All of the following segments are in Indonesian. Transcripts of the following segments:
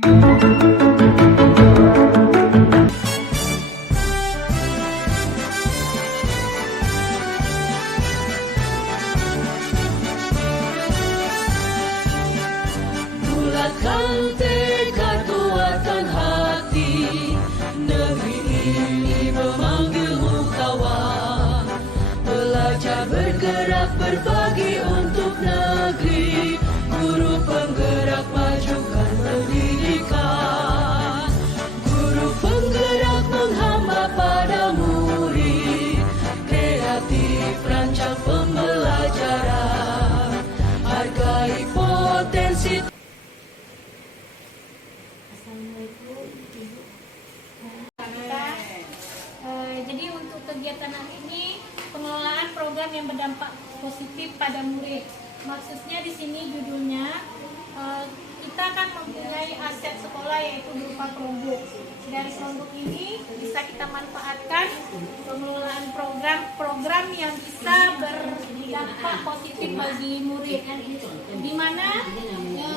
Bulatkan tekad, kuatkan hati, negeri ini memanggilmu kawan. Belajar bergerak berbagi untuk negeri, guru penggerak majukan pendidikan. Guru penggerak menghamba pada murid, kreatif rancang pembelajaran, hargai potensi. Jadi untuk kegiatan hari ini pengelolaan program yang berdampak positif pada murid. Maksudnya di sini judulnya kita akan mempunyai aset sekolah yaitu berupa Chromebook. Dari Chromebook ini bisa kita manfaatkan pengelolaan program yang bisa berdampak positif bagi murid. Di mana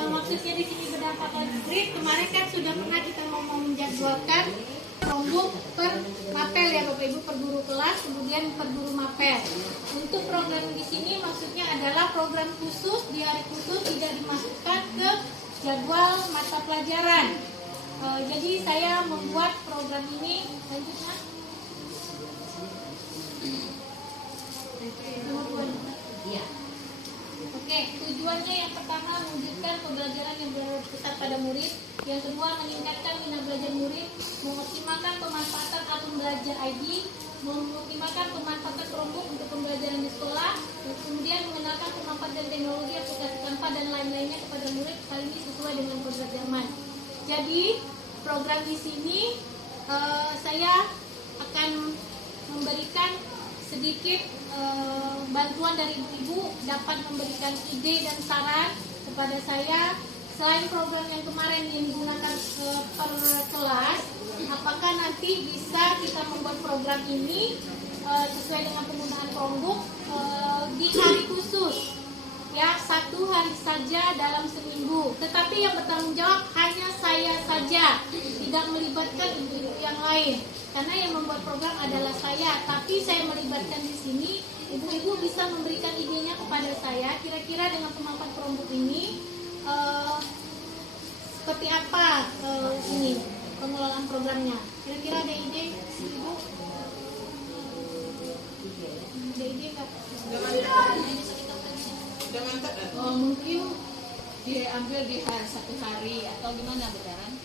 maksudnya di sini berdampak bagi murid. Kemarin kan sudah pernah kita mau menjadwalkan Chromebook per mapel ya Bapak Ibu, per guru kelas, kemudian per guru mapel. Untuk program di sini maksudnya adalah program khusus di hari khusus, tidak dimasukkan ke jadwal mata pelajaran. Jadi saya membuat program ini lanjutnya. Oke, tujuannya yang pertama mewujudkan pembelajaran yang berpusat pada murid. Yang kedua, meningkatkan minat belajar murid, mengoptimalkan pemanfaatan akun belajar ID, mengoptimalkan pemanfaatan Chromebook untuk pembelajaran di sekolah, dan kemudian mengenalkan pemanfaatan teknologi aplikasi tanpa dan lain-lainnya kepada murid, hal ini sesuai dengan program zaman. Jadi program di sini saya akan memberikan sedikit bantuan dari ibu-ibu dapat memberikan ide dan saran kepada saya. Selain program yang kemarin yang digunakan per kelas, apakah nanti bisa kita membuat program ini sesuai dengan penggunaan Chromebook di hari khusus, ya, 1 hari saja dalam seminggu. Tetapi yang bertanggung jawab hanya saya saja, tidak melibatkan ibu-ibu yang lain. Karena yang membuat program adalah saya, tapi saya melibatkan di sini. Ibu-ibu bisa memberikan idenya kepada saya. Kira-kira dengan pemanfaatan Chromebook ini seperti apa ini pengelolaan programnya? Kira-kira ada ide, Ibu? Ada ide nggak? Mungkin diambil di hari 1 hari atau gimana beneran?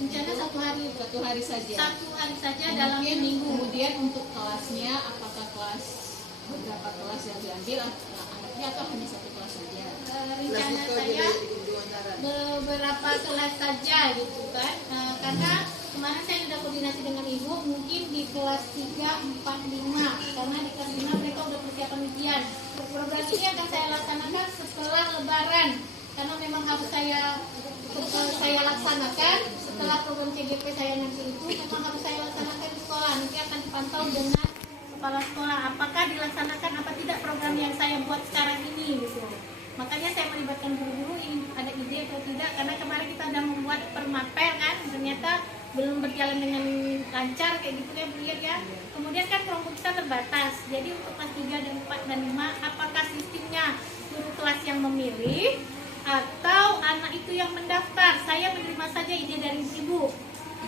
Rencana 1 hari. 1 hari saja. 1 hari saja dalam seminggu. Kemudian untuk kelasnya, apakah kelas beberapa kelas yang diambil anaknya atau hanya 1 kelas saja? Rencana saya beberapa kelas saja gitu kan, karena kemarin saya sudah koordinasi dengan ibu, mungkin di kelas 3, 4, 5, karena di kelas 5 mereka sudah persiapan ujian. Program ini akan saya laksanakan setelah lebaran, karena memang harus saya laksanakan setelah program CGP saya nanti itu, memang harus saya laksanakan di sekolah. Nanti akan dipantau dengan kepala sekolah apakah dilaksanakan apa tidak program yang saya buat sekarang ini gitu. Makanya saya melibatkan guru-guru, ini ada ide atau tidak, karena kemarin kita sudah membuat per mapel kan, ternyata belum berjalan dengan lancar kayak gitu ya Bu ya. Kemudian kan Chromebook kita terbatas, jadi untuk kelas 3 dan 4 dan 5 apakah sistemnya guru kelas yang memilih atau anak itu yang mendaftar? Saya menerima saja ide dari ibu,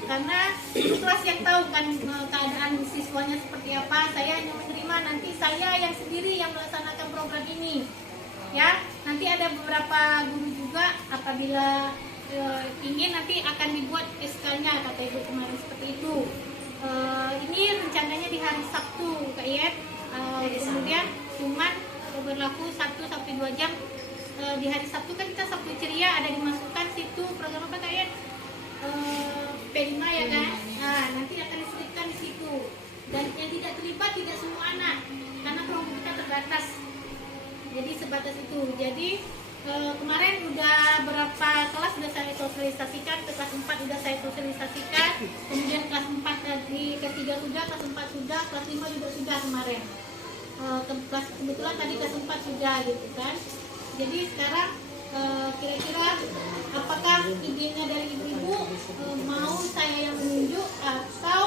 karena guru kelas yang tahu kan keadaan siswanya seperti apa. Saya hanya menerima, nanti saya yang sendiri yang melaksanakan program ini. Ya, nanti ada beberapa guru juga apabila ingin nanti akan dibuat SK-nya kata ibu kemarin seperti itu. Ini rencananya di hari Sabtu Kak Yet. Kemudian cuman berlaku 1 sampai 2 jam. Di hari Sabtu kan kita Sabtu ceria, ada dimasukkan situ program apa Kak Yet? P5 ya kan? Nah, nanti akan diselipkan di situ. Dan yang tidak terlibat tidak semua anak, karena Chromebook kita terbatas. Jadi sebatas itu. Jadi kemarin udah berapa kelas sudah saya sosialisasikan, ke kelas 4 sudah saya sosialisasikan, kemudian kelas 4 tadi, kelas 3 sudah, kelas 4 sudah, kelas 5 juga sudah kemarin. Kelas kebetulan tadi kelas 4 sudah gitu kan. Jadi sekarang kira-kira apakah idenya dari ibu-ibu mau saya yang menunjuk atau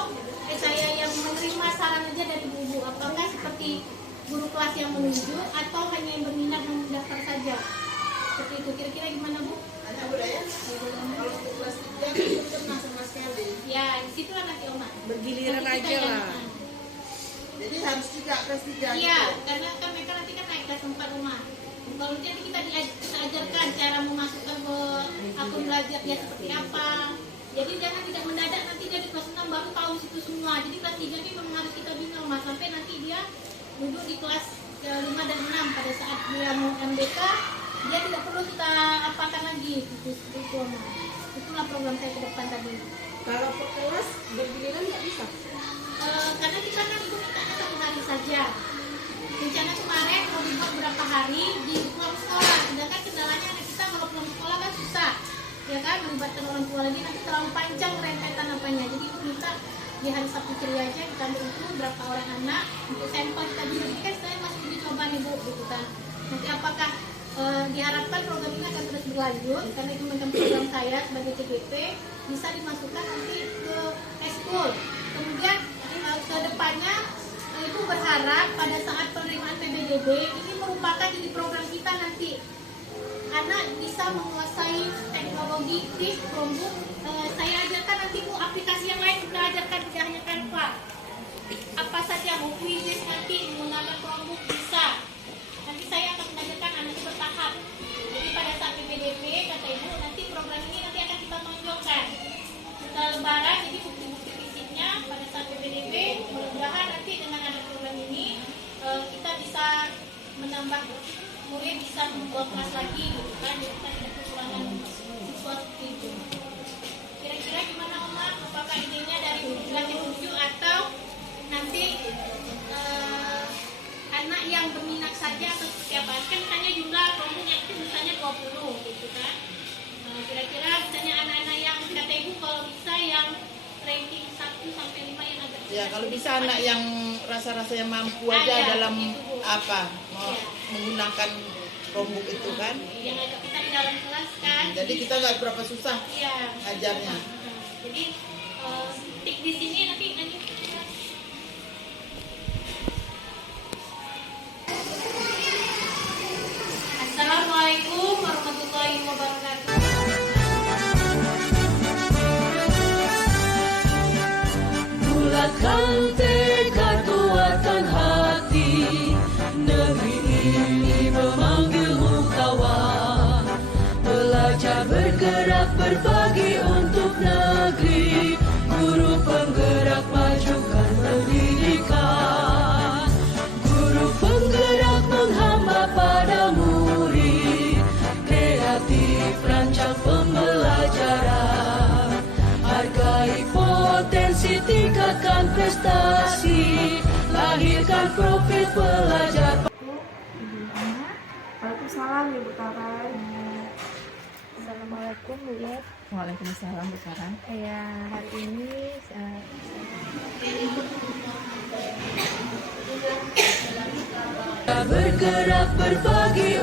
saya yang menerima saran aja dari ibu-ibu, apakah seperti guru kelas yang menunjuk atau hanya yang berminat mendaftar saja, seperti itu. Kira-kira gimana Bu? Kalau untuk kelas 3 belum pernah sama sekali. Ya, disitulah nanti Oma. Bergiliran Nanti kita aja yang- lah. Jadi harus juga kelas 3. Iya, karena kan mereka nanti kan naik kelas 4 Oma. Kalau nanti kita ajarkan cara memasukkan ke akun belajar dia seperti apa. Jadi jangan tidak mendadak nanti dia di kelas 6 baru tahu situ semua. Jadi kelas 3 ini memang harus kita bina Oma, sampai nanti dia duduk di kelas 5 dan 6 pada saat dia mau MBK dia tidak perlu kita apakan lagi gitu, seperti itu Oma. Itulah program saya ke depan tadi. Kalau per kelas bergiliran nggak bisa. Karena kita kan itu mintanya 1 hari saja. Rencana kemarin mau dibuat berapa hari di pulang sekolah, sedangkan kendalanya anak kita kalau pulang sekolah kan susah, ya kan, melibatkan orang tua lagi nanti terlalu panjang rentetan apanya. Jadi itu kita di hari Sabtu ceria aja kita ambil itu berapa orang anak untuk sampel kita dulu. Jadi kan saya masih uji coba nih Bu, gitu kan. Nanti apakah diharapkan program ini akan terus berlanjut karena itu macam program saya sebagai CGP bisa dimasukkan nanti ke eskul. Kemudian ke depannya Ibu berharap pada saat penerimaan PBDB ini merupakan jadi program kita nanti anak bisa menguasai teknologi TIS, Chromebook. Saya ajarkan nanti Bu aplikasi yang lain kita ajarkan, tidak hanya Canva. Apa saja mau quiz nanti menggunakan Chromebook bisa. Nanti saya akan mengajarkan anak bertahap. Jadi pada saat PBDB kata Ibu nanti program ini nanti akan kita tonjolkan. Setelah Lebaran jadi bukti-bukti fisiknya pada saat PBDB. Mudah-mudahan nanti dengan ada program ini kita bisa menambah murid, bisa membuat kelas lagi gitu kan. Jadi kita tidak kekurangan siswa seperti itu. Kira-kira gimana Oma? Apakah idenya dari kelas yang 7 atau nanti anak yang berminat saja atau seperti apa? Kan misalnya jumlah kelompoknya itu misalnya 20 gitu kan. Kira-kira misalnya anak-anak yang kata Ibu kalau bisa yang ranking 1 sampai 5 yang agak Ya, kalau bisa anak yang rasa-rasanya mampu aja ya, dalam gitu, Bu. apa mau Ya. menggunakan Chromebook itu kan. yang agak kita di dalam kelas kan. Jadi kita nggak berapa susah Iya. ngajarnya. Jadi tik di sini nanti Assalamualaikum warahmatullahi wabarakatuh. Bulatkan tekad, kuatkan hati. Negeri ini memanggilmu kawan. Belajar bergerak berbagi untuk negeri. Guru penggerak majukan pendidikan. Guru penggerak menghamba pada murid. Kreatif rancang pembelajaran. Hargai potensi, tingkatkan prestasi. Lahirkan profil pelajar. Waalaikumsalam Ibu Karan. Assalamualaikum Bu Yet. Waalaikumsalam Bu Karan. Ya, hari ini Bergerak berbagi